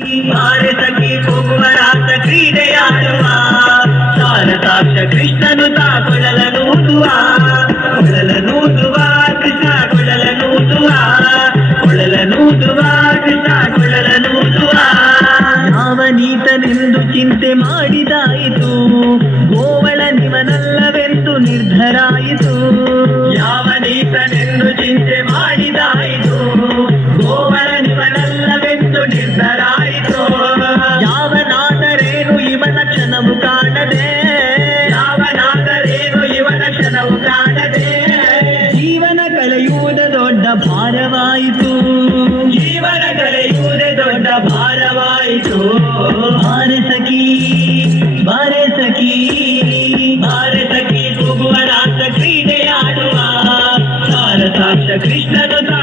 ಭಾರತಕ್ಕೆ ಹೋಗುವ ರಾಸ ಕ್ರೀಡೆಯಾಡುವ ಸಾರಸಾಕ್ಷ ಕೃಷ್ಣನು ತಾ ಕೊಳಲನೂದುವ ಕೊಳಲನೂದುವ ಕೃಷ್ಣ ಕೊಳಲನೂದುವ ಕೊಳಲನೂದುವ ಕೃಷ್ಣ ಕೊಳಲನೂದುವ ಯಾವ ನೀತನೆಂದು ಚಿಂತೆ ಮಾಡಿದಾಯಿತು ಭಾರವಾಯಿತು. ಜೀವನ ಕಳೆಯುವುದೇ ದೊಡ್ಡ ಭಾರವಾಯಿತು. ಬಾರೆ ಸಖಿ ಬಾರೆ ಸಖಿ ಬಾರೆ ಸಖಿ ಹೋಗುವ ರಾಸ ಕ್ರೀಡೆಯಾಡುವ ಸಾರಸಾಕ್ಷ ಕೃಷ್ಣನು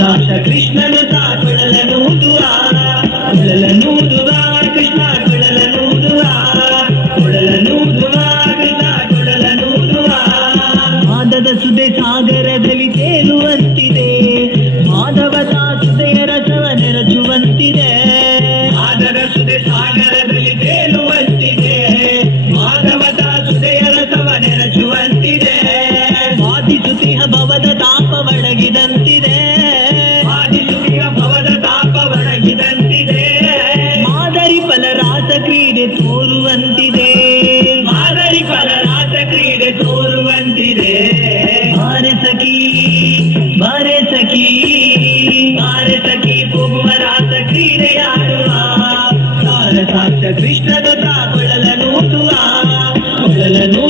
ಸಾರಸಾಕ್ಷ ಕೃಷ್ಣನು ನೂದುವ. ಕೊಳಲನೂದುವ ಕೊಳಲನೂದುವ ಕೃಷ್ಣ ಕೊಳಲನೂದುವ ಕೊಳಲನೂದುವ ಕೃಷ್ಣ ಕೊಳಲನೂದುವ ಮಾದದ ಸುದೆ ಸಾಗರದಲ್ಲಿ ತೇಲುವಂತಿದೆ. ಮಾಧವದ ಸುದೆಯ ರಸವ ನೆರಚುವಂತಿದೆ ಮಾದದ ಸುದೆ ಸಾಗರದಲ್ಲಿ ತೇಲುವಂತಿದೆ. ಮಾಧವದ ಸುದೆಯ ರಸವ ನೆರಚುವಂತಿದೆ ವಾದಿಸುತಿಹ ಭವದ ತಾಪ ಒಡಗಿದಂತಿದೆ ತೋರುವಂತಿದೆ. ಮಾದರಿ ಫಲರಾಸ ಕ್ರೀಡೆ ತೋರುವಂತಿದೆ. ಬಾರೆ ಸಖಿ ಬಾರೆ ಸಖಿ. ಬಾರೆ ಸಖಿ ಹೋಗುವ ರಾಸ ಕ್ರೀಡೆಯಾಡುವ. ಸಾರಸಾಕ್ಷ ಸಾಕ್ಷ ತಾ ಕೊಳಲನೂದುವ ಕೊಳಲನೂದುವ ಕೃಷ್ಣ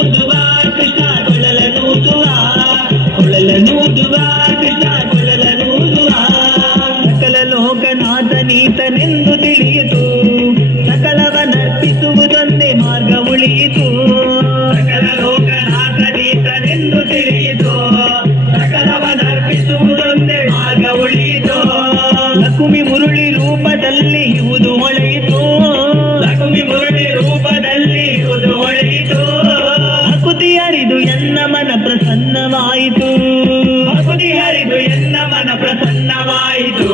ಉಳಿಯಿತು. ಸಕಲ ಲೋಕನಾಥ ನೀತನೆಂದು ತಿಳಿಯಿತು ಸಕಲವನರ್ಪಿಸುವುದೊಂದೇ ಮಾರ್ಗ ಉಳಿಯಿತು. ಲಕುಮಿ ಮುರುಳಿ ರೂಪದಲ್ಲಿ ಇವುದು ಹೊಳೆಯಿತು ಲಕುಮಿ ಮುರುಳಿ ರೂಪದಲ್ಲಿ ಇವುದು ಹೊಳೆಯಿತು ಅಕುತಿ ಹರಿದು ಎನ್ನ ಮನ ಪ್ರಸನ್ನವಾಯಿತು. ಅಕುತಿ ಹರಿದು ಎನ್ನ ಮನ ಪ್ರಸನ್ನವಾಯಿತು.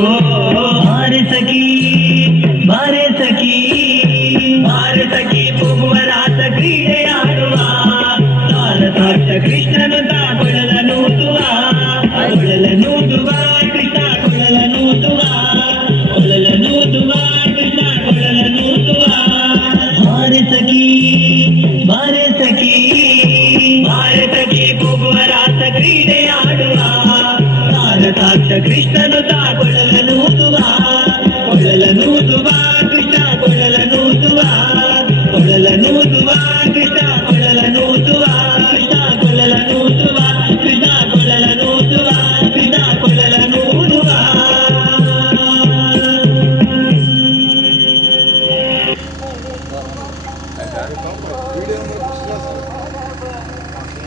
ಸಖಿ ಹೋಗುವ ರಾಸ ಕ್ರೀಡೆಯಾಡುವ ಸಾರಸಾಕ್ಷ ಕೃಷ್ಣನು ತಾ ಕೊಳಲನೂದುವ ಕೊಳಲನೂದುವ